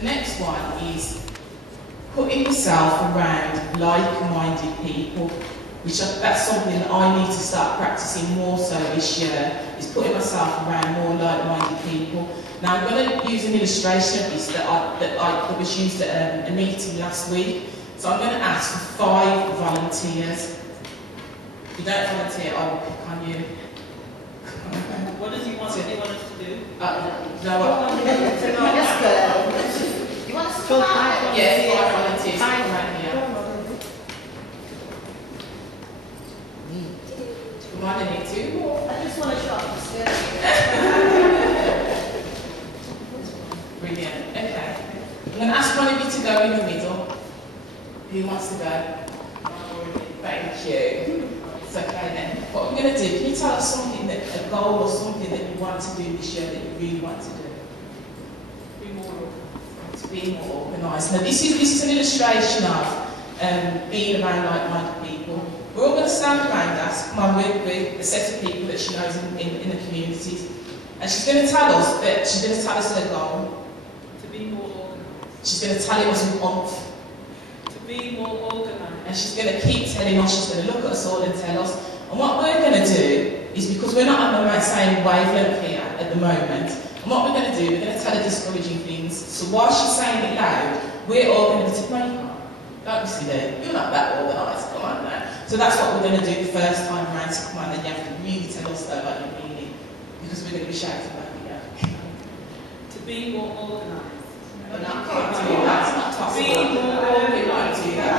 The next one is putting yourself around like-minded people, which that's something that I need to start practicing more so this year, is putting myself around more like-minded people. Now I'm going to use an illustration of this that was used at a meeting last week. So I'm going to ask for 5 volunteers. If you don't volunteer, I will pick on you. What does he want us to do? You want us to try? Yeah, 5 volunteers around here. Come on, I need 2 more. I just want to shop the stairs. Brilliant. Okay. I'm going to ask one of you to go in the middle. Who wants to go? Thank you. It's okay then. What we're going to do, can you tell us something, a goal or something that you want to do this year that you really want to do? To be more organised. Now this is an illustration of being around like-minded people. We're all going to stand around us, come on, with a set of people that she knows in the communities. And she's going to tell us her goal. To be more organised. She's going to tell us we want. To be more organised. And she's going to keep telling us, she's going to look at us all and tell us. And what we're going to do is, because we're not on the same wavelength here at the moment, and what we're going to do, we're going to tell her discouraging things. So while she's saying it loud, we're all going to be saying, don't you see that? You're not that organised, come on now. So that's what we're going to do the first time around, so come on, then you have to really tell us though what you mean, because we're going to be shouting about it. To be more organised. No, I can't do that, it's not possible. Be more organised. Do that.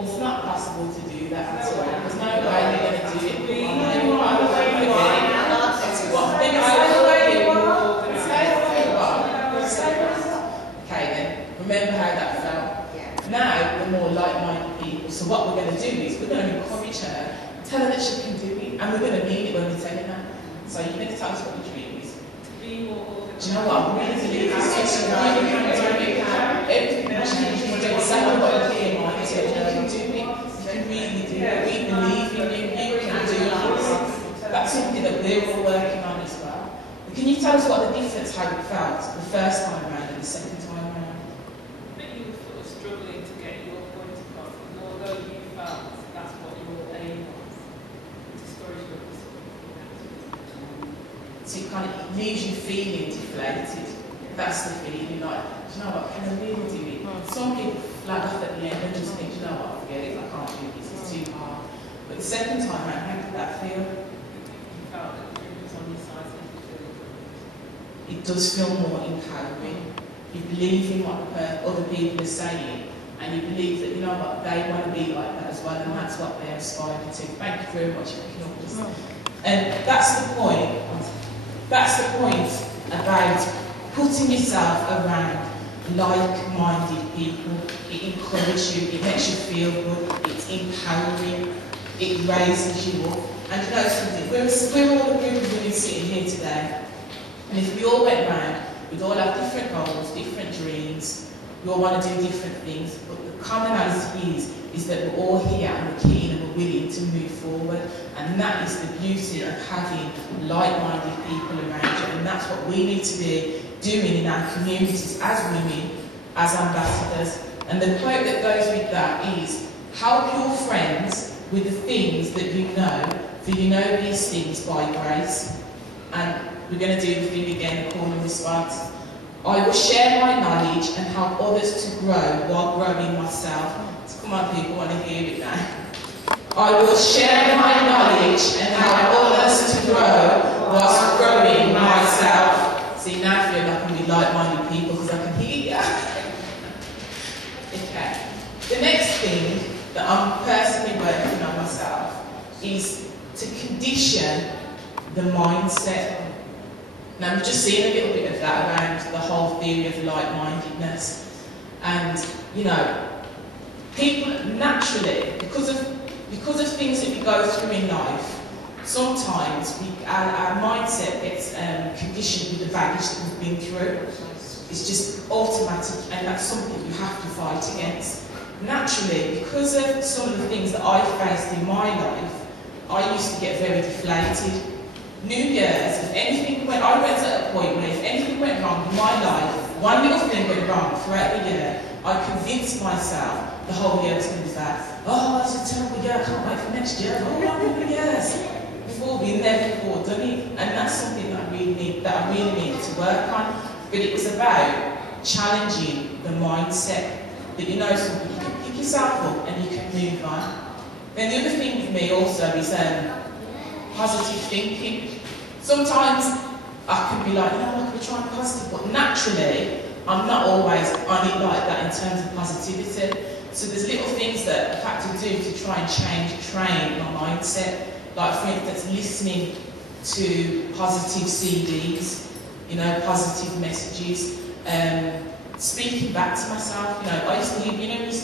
It's not possible to do that at all. There's no way you're going to do it. Okay then, remember how that felt. Now we're more like-minded people, so what we're going to do is we're going to encourage her, tell her that she can do it, and we're going to mean it when we tell her. So you're going to tell us what your dream is. To be more organised. Do you know what? I'm really believe this teacher really can do it. Everything that she can do exactly what you hear in mind. You can do it. You can really do it. We believe in you. You can do it. That's something that we're all working on as well. But can you tell us what the difference, how it felt the first time around and the second time around? I think you were sort of struggling to get your point across, and although you felt that's what your aim was, it discouraged you. So it kind of leaves you feeling deflated. That's the feeling, like, do you know what, can I really do it? Some people flag off at the end and just think, do you know what, forget it, I can't do this, it's too hard. But the second time around, how did that feel? You felt that the was on your side, so you feel it. It does feel more empowering. You believe in what other people are saying, and you believe that, you know what, they want to be like that as well, and that's what they're aspiring to. Thank you very much for picking up this. And that's the point. That's the point about putting yourself around like-minded people. It encourages you, it makes you feel good, it's empowering, it raises you up. And you know something, we're all a group of women sitting here today, and if we all went round, we'd all have different goals, different dreams, we all want to do different things, but the commonality is that we're all here and we're keen and we're willing to move forward, and that is the beauty of having like-minded people around you, and that's what we need to be doing in our communities as women, as ambassadors. And the quote that goes with that is, help your friends with the things that you know, for you know these things by grace. And we're going to do the thing again, the call and response. I will share my knowledge and help others to grow while growing myself. So come on people, I want to hear it now. I will share my knowledge and help others to grow whilst growing myself. See, now I feel like I'm with like-minded people because I can hear you. Okay. The next thing that I'm personally working on myself is to condition the mindset. Now, we've just seen a little bit of that around the whole theory of like-mindedness. And, you know, people naturally, because of things that we go through in life, sometimes our mindset gets conditioned with the baggage that we've been through. It's just automatic, and that's something you have to fight against. Naturally, because of some of the things that I've faced in my life, I used to get very deflated. New Year's, if anything went, I went at a point where if anything went wrong in my life, one little thing went wrong throughout the year, I convinced myself the whole year was going to be bad. Oh, it's a terrible year, I can't wait for next year. Oh, I'm New Year's. Before we never before done it, and that's something that I really need to work on. But it was about challenging the mindset that you know something, you can pick yourself up and you can move on. Then the other thing with me also is positive thinking. Sometimes I can be like, no, I could be trying positive, but naturally I'm not always on it like that in terms of positivity. So there's little things that I've had to do to try and train my mindset. Like for instance, listening to positive CDs, you know, positive messages, speaking back to myself. You know, I used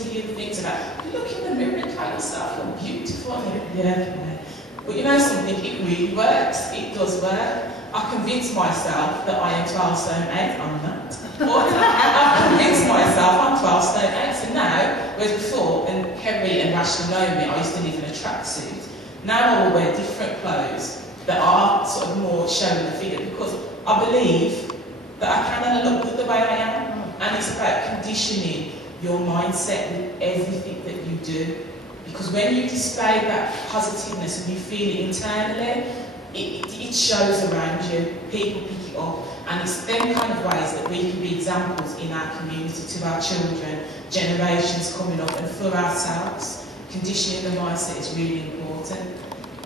to hear the things about, you look in the mirror and tell yourself you're beautiful. And yeah. But you know something, it really works. It does work. I convinced myself that I am 12 stone 8. I'm not. But I convinced myself I'm 12 stone 8. So now, whereas before, and Kerry and Rashly know me, I used to live in a tracksuit. Now I will wear different clothes that are sort of more showing the figure, because I believe that I can look good the way I am. And it's about conditioning your mindset with everything that you do. Because when you display that positiveness and you feel it internally, it shows around you. People pick it up. And it's them kind of ways that we can be examples in our community to our children, generations coming up, and for ourselves. Conditioning the mindset is really important.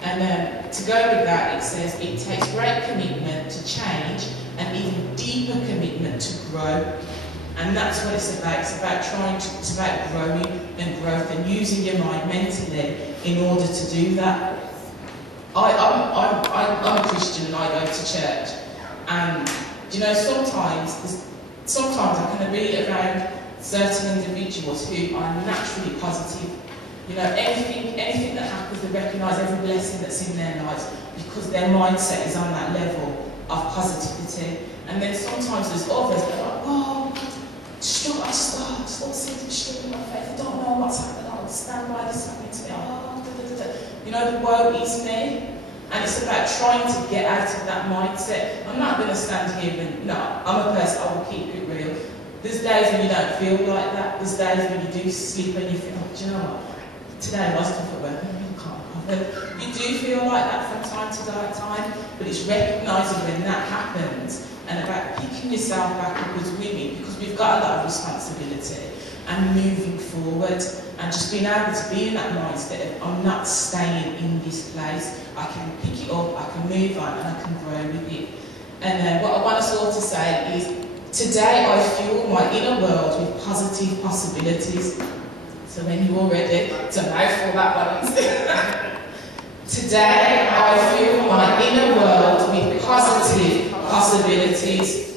And to go with that, it says it takes great commitment to change and even deeper commitment to grow. And that's what it's about. It's about growing and growth and using your mind mentally in order to do that. I'm a Christian and I go to church. And you know, sometimes I can be around certain individuals who are naturally positive. You know, anything that happens, they recognise every blessing that's in their lives because their mindset is on that level of positivity. And then sometimes there's others that are like, oh, I start seeing struggle in my faith. I don't know what's happening. I don't understand why this is happening to me. You know, the woe is me. And it's about trying to get out of that mindset. I'm not going to stand here and, no, I'm a person, I will keep it real. There's days when you don't feel like that. There's days when you do sleep and you think, oh, do you know what? Today I was tough at work. You do feel like that from time to time, but it's recognising when that happens and about picking yourself back up as women, because we've got a lot of responsibility, and moving forward and just being able to be in that mindset of I'm not staying in this place. I can pick it up, I can move on, and I can grow with it. And what I want us all to say is, today I fuel my inner world with positive possibilities. So when you're all ready, it's a mouthful that one. Today I fuel my inner world with positive possibilities.